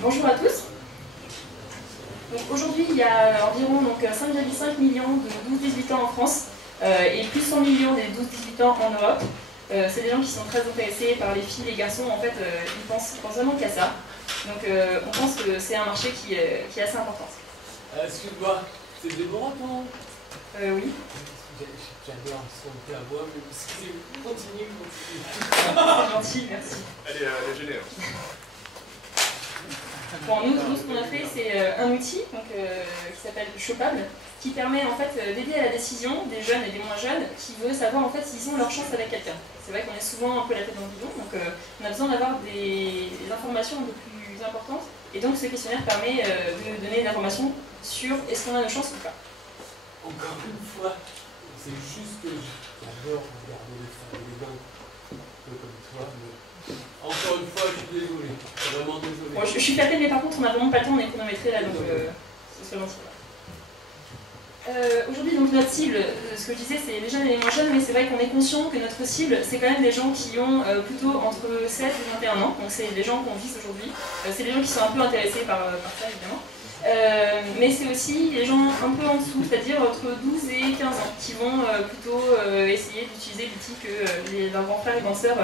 Bonjour à tous. Aujourd'hui, il y a environ 5,5 millions de 12-18 ans en France et plus 100 millions des 12-18 ans en Europe. C'est des gens qui sont très intéressés par les filles, les garçons. En fait, ils pensent vraiment qu'à ça. Donc, on pense que c'est un marché qui est assez important. Excuse-moi, c'est Déborah, toi? Oui. J'adore son ta voix, mais continue. C'est gentil, merci. Elle est gênée. Bon, nous, ce qu'on a fait, c'est un outil qui s'appelle Shopable, qui permet en fait d'aider à la décision des jeunes et des moins jeunes qui veulent savoir en fait s'ils ont leur chance avec quelqu'un. C'est vrai qu'on est souvent un peu la tête dans le guidon, donc on a besoin d'avoir des informations un peu plus importantes. Et donc ce questionnaire permet de donner des informations sur est-ce qu'on a nos chances ou pas. Encore une fois, c'est juste que j'adore regarder les femmes élégantes, un peu comme toi, mais encore une fois, je suis désolé, vraiment désolé. Bon, je suis flattée, mais par contre, on n'a vraiment pas le temps, on est chronométré là, donc ce serait gentil. Aujourd'hui, donc notre cible, ce que je disais, c'est les jeunes et les moins jeunes, mais c'est vrai qu'on est conscient que notre cible, c'est quand même des gens qui ont plutôt entre 16 et 21 ans, donc c'est les gens qu'on vise aujourd'hui. C'est les gens qui sont un peu intéressés par ça, évidemment. Mais c'est aussi les gens un peu en dessous, c'est-à-dire entre 12 et 15 ans, qui vont plutôt essayer d'utiliser l'outil que leurs grands frères et grandes sœurs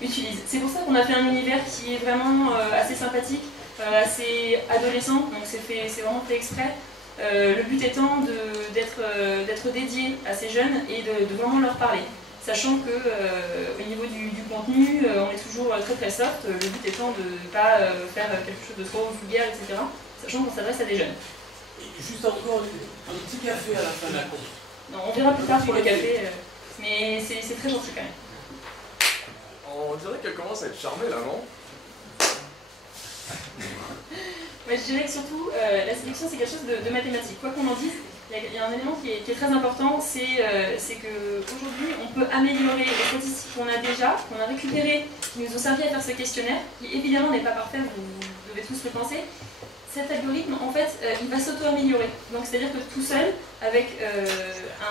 utilisent. C'est pour ça qu'on a fait un univers qui est vraiment assez sympathique, assez adolescent, donc c'est vraiment fait exprès. Le but étant d'être dédié à ces jeunes et de vraiment leur parler. Sachant que au niveau du contenu, on est toujours très soft, le but étant de ne pas faire quelque chose de trop vulgaire, etc. Sachant qu'on s'adresse à des jeunes. Et juste encore un petit café à la fin de la course. Non, on verra plus tard pour le café, mais c'est très gentil quand même. On dirait qu'elle commence à être charmée là, non? Ouais, je dirais que surtout, la sélection c'est quelque chose de mathématique. Quoi qu'on en dise, il y a un élément qui est très important, c'est qu'aujourd'hui on peut améliorer les statistiques qu'on a déjà, qu'on a récupérées, qui nous ont servi à faire ce questionnaire, qui évidemment n'est pas parfait, vous devez tous le penser. Cet algorithme, en fait, il va s'auto-améliorer. Donc c'est-à-dire que tout seul, avec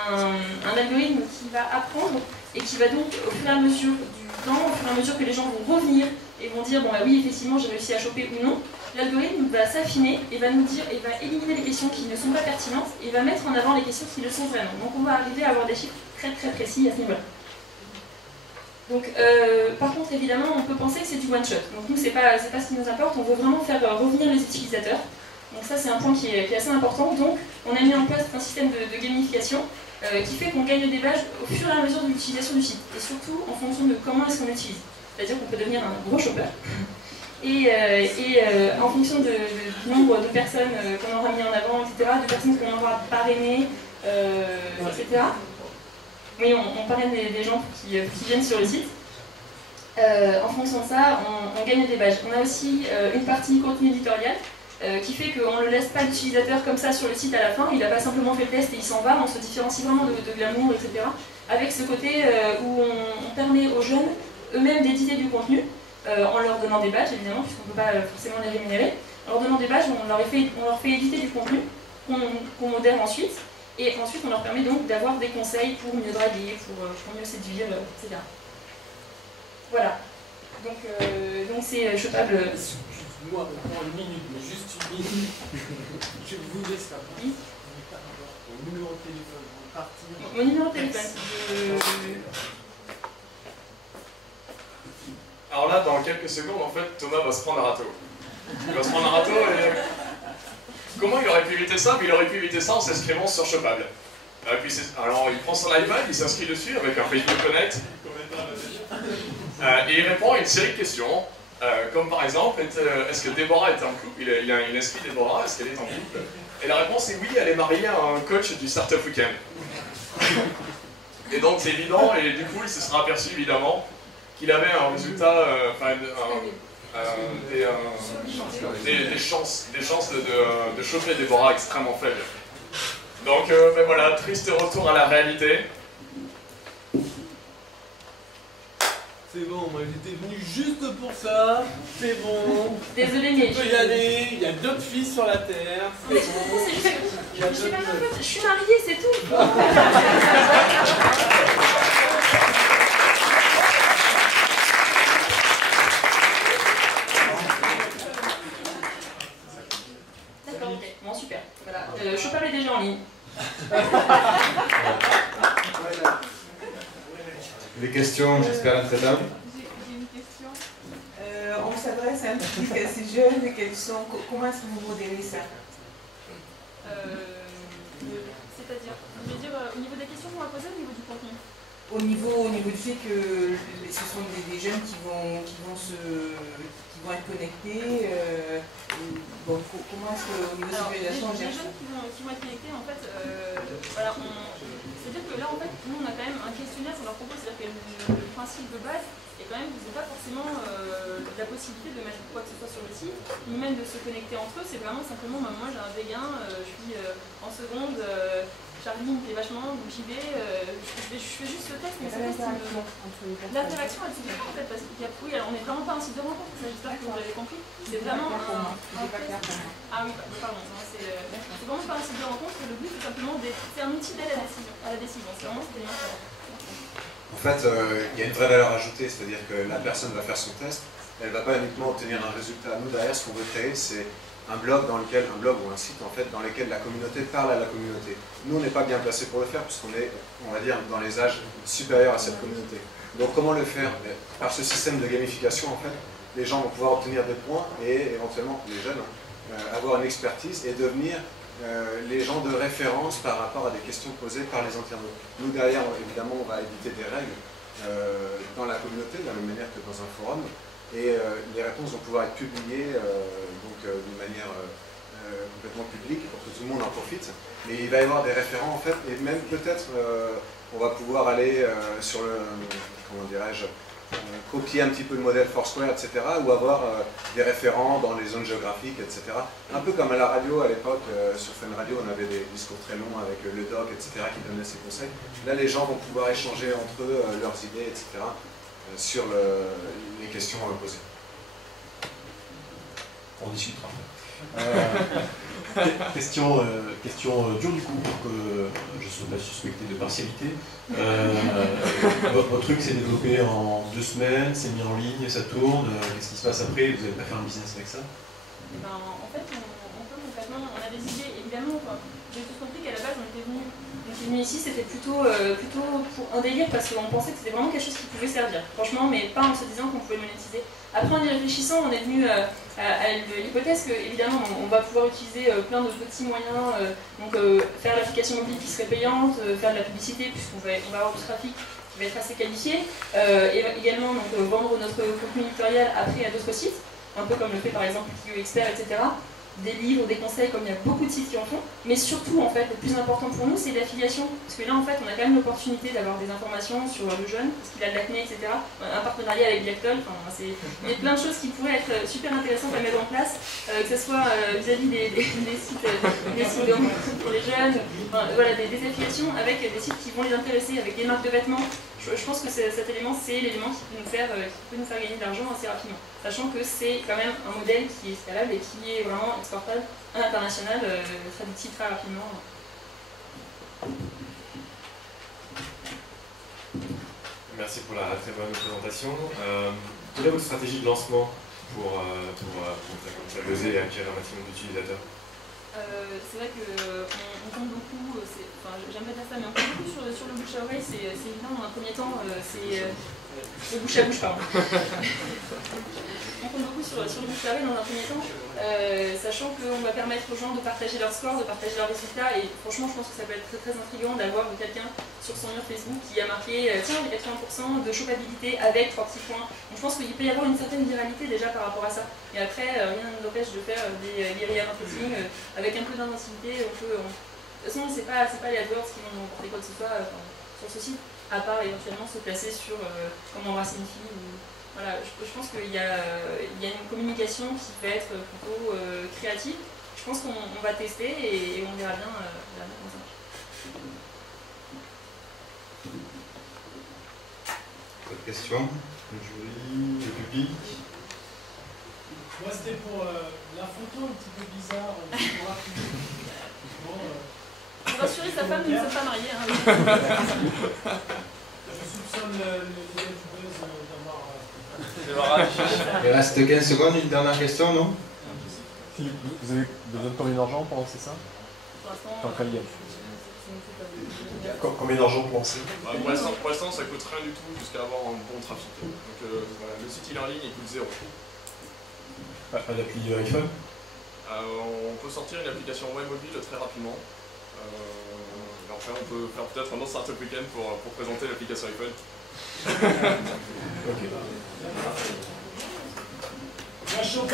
un algorithme qui va apprendre et qui va donc, au fur et à mesure du temps, au fur et à mesure que les gens vont revenir et vont dire, bon bah oui, effectivement, j'ai réussi à choper ou non, l'algorithme va s'affiner et va nous dire, et va éliminer les questions qui ne sont pas pertinentes et va mettre en avant les questions qui le sont vraiment. Donc on va arriver à avoir des chiffres très précis à ce niveau-là. Donc, par contre, évidemment, on peut penser que c'est du one-shot. Donc nous, c'est pas ce qui nous importe, on veut vraiment faire revenir les utilisateurs. Donc ça, c'est un point qui est assez important. Donc, on a mis en place un système de gamification qui fait qu'on gagne des badges au fur et à mesure de l'utilisation du site. Et surtout, en fonction de comment est-ce qu'on l'utilise. C'est-à-dire qu'on peut devenir un gros shopper. Et en fonction du nombre de personnes qu'on aura mis en avant, etc., de personnes qu'on aura parrainées, etc., oui, on parraine des gens qui viennent sur le site. En fonction de ça, on gagne des badges. On a aussi une partie contenu éditorial qui fait qu'on ne laisse pas l'utilisateur comme ça sur le site à la fin. Il n'a pas simplement fait le test et il s'en va. On se différencie vraiment de glamour, etc. Avec ce côté où on permet aux jeunes eux-mêmes d'éditer du contenu en leur donnant des badges, évidemment, puisqu'on ne peut pas forcément les rémunérer. En leur donnant des badges, on leur fait éditer du contenu qu'on modère ensuite. Et ensuite, on leur permet donc d'avoir des conseils pour mieux draguer, pour mieux séduire, etc. Voilà. Donc c'est Shopable. Excuse-moi, encore une minute, mais juste une minute. Je vous laisse la prise. Mon numéro de téléphone, on va partir. Mon numéro de téléphone. Alors là, dans quelques secondes, en fait, Thomas va se prendre un râteau. Il va se prendre un râteau et... Comment il aurait pu éviter ça? Il aurait pu éviter ça en s'inscrivant sur Shopable. Alors il prend son iPad, il s'inscrit dessus avec un Facebook Connect. Et il répond à une série de questions, comme par exemple, est-ce que Déborah est en couple? Il a inscrit Déborah, est-ce qu'elle est en couple? Et la réponse est oui, elle est mariée à un coach du Startup Weekend. Et donc c'est évident, et du coup il se sera aperçu évidemment qu'il avait un résultat, des chances de choper Déborah extrêmement faibles. Donc ben voilà, triste retour à la réalité. C'est bon, moi j'étais venu juste pour ça, c'est bon. Désolé, mais... On peut y aller, il y a d'autres filles sur la terre, c'est bon. Je suis mariée, c'est tout. Les questions, j'espère, intraitables. J'ai une question. On s'adresse à un public assez jeune. Comment est-ce que vous modérez ça? C'est-à-dire, je veux dire, au niveau des questions qu'on va poser, au niveau du contenu? Au niveau du fait que ce sont des jeunes qui vont être connectés. Bon, comment est-ce qu'au niveau de la sécurisation, on gère ça? Les jeunes qui vont être connectés, en fait, voilà, c'est-à-dire que là, en fait, nous, on a quand même un questionnaire qu'on leur propose, c'est-à-dire que le principe de base est quand même que vous n'avez pas forcément la possibilité de mettre quoi que ce soit sur le site, ni même de se connecter entre eux, c'est vraiment simplement, moi j'ai un véguin, je suis en seconde, Charlie me plaît vachement, donc j'y vais, je fais juste ce test, mais c'est l'interaction, elle se fait pas en fait, parce qu'il y a, oui, alors on n'est vraiment pas un site de rencontre, ça j'espère que vous l'avez compris, c'est vraiment un test. Ah oui, pardon, c'est vraiment pas un site de rencontre, le but c'est simplement, c'est un outil d'aide à la décision, c'est vraiment cette élément. En fait, il y a une vraie valeur ajoutée, c'est-à-dire que la personne va faire son test, elle ne va pas uniquement obtenir un résultat. Nous, derrière, ce qu'on veut créer, c'est un blog ou un site en fait, dans lequel la communauté parle à la communauté. Nous, on n'est pas bien placé pour le faire, puisqu'on est, on va dire, dans les âges supérieurs à cette communauté. Donc, comment le faire? Par ce système de gamification, en fait, les gens vont pouvoir obtenir des points et éventuellement, les jeunes, avoir une expertise et devenir les gens de référence par rapport à des questions posées par les internautes. Nous, derrière, évidemment, on va éditer des règles dans la communauté, de la même manière que dans un forum, et les réponses vont pouvoir être publiées d'une manière complètement publique pour que tout le monde en profite. Mais il va y avoir des référents, en fait, et même peut-être on va pouvoir aller sur le, comment dirais-je, copier un petit peu le modèle Foursquare, etc., ou avoir des référents dans les zones géographiques, etc. Un peu comme à la radio à l'époque, sur Fun Radio, on avait des discours très longs avec le doc, etc., qui donnait ses conseils. Là, les gens vont pouvoir échanger entre eux leurs idées, etc., sur les questions posées. On discutera. Question dure du coup, pour que je ne sois pas suspecté de partialité. Votre truc s'est développé en 2 semaines, c'est mis en ligne, ça tourne. Qu'est-ce qui se passe après? Vous n'allez pas faire un business avec ça? En fait, on peut complètement, on a des idées, évidemment. J'ai tout compris qu'à la base, on était venu ici, c'était plutôt pour un délire, parce qu'on pensait que c'était vraiment quelque chose qui pouvait servir. Franchement, mais pas en se disant qu'on pouvait le monétiser. Après, en y réfléchissant, on est venu à l'hypothèse que, évidemment, on va pouvoir utiliser plein de petits moyens, faire l'application mobile qui serait payante, faire de la publicité, puisqu'on va avoir du trafic qui va être assez qualifié, et également vendre notre contenu éditorial après à d'autres sites, un peu comme le fait par exemple Clio Expert, etc. Des livres, des conseils, comme il y a beaucoup de sites qui en font, mais surtout, en fait, le plus important pour nous, c'est l'affiliation, parce que là, en fait, on a quand même l'opportunité d'avoir des informations sur le jeune, parce qu'il a de l'acné, etc., un partenariat avec Biactol, il y a plein de choses qui pourraient être super intéressantes à mettre en place, que ce soit vis-à-vis des sites de pour les jeunes, voilà, des affiliations avec des sites qui vont les intéresser, avec des marques de vêtements. Je pense que cet élément, c'est l'élément qui peut nous faire gagner de l'argent assez rapidement, sachant que c'est quand même un modèle qui est scalable et qui est vraiment exportable à l'international, traductible très rapidement. Merci pour la très bonne présentation. Quelle est votre stratégie de lancement pour buzzer et acquérir un maximum d'utilisateurs? C'est vrai qu'on compte beaucoup, j'aime pas dire ça, mais on compte beaucoup sur le bouche à oreille, c'est évident dans un premier temps, c'est le bouche à bouche, pardon. On compte beaucoup sur le bouche à oreille dans un premier temps, sachant qu'on va permettre aux gens de partager leurs scores, de partager leurs résultats, et franchement je pense que ça peut être très très intriguant d'avoir quelqu'un sur son mur Facebook qui a marqué tiens, les 80% de chopabilité avec 3 petits points. Donc je pense qu'il peut y avoir une certaine viralité déjà par rapport à ça. Et après, rien ne nous empêche de faire des guérillas marketing avec un peu d'intensité. De toute façon, c'est pas les AdWords qui vont emporter quoi que ce soit sur ce site, à part éventuellement se placer sur comment embrasser une fille. Voilà, je pense qu'il y a une communication qui va être plutôt créative. Je pense qu'on va tester et on verra bien comment ça marche. D'autres questions? Le jury, le public? Moi, c'était pour la photo un petit peu bizarre. Pour rassurer sa femme, nous ne sommes pas mariés. Hein. Je soupçonne les youtubeuses d'avoir... Il reste 15 secondes, une dernière question, non? Philippe, vous avez besoin de combien d'argent pour lancer ça? Pour l'instant, enfin, Combien d'argent pour lancer? Pour l'instant, ça coûte rien du tout jusqu'à avoir un bon trafic. Donc voilà, le site il est en ligne, il coûte 0. À l'appli iPhone? On peut sortir une application web mobile très rapidement. Enfin, on peut faire peut-être un autre Startup Weekend pour présenter l'application iPhone. Ok. La chauffe.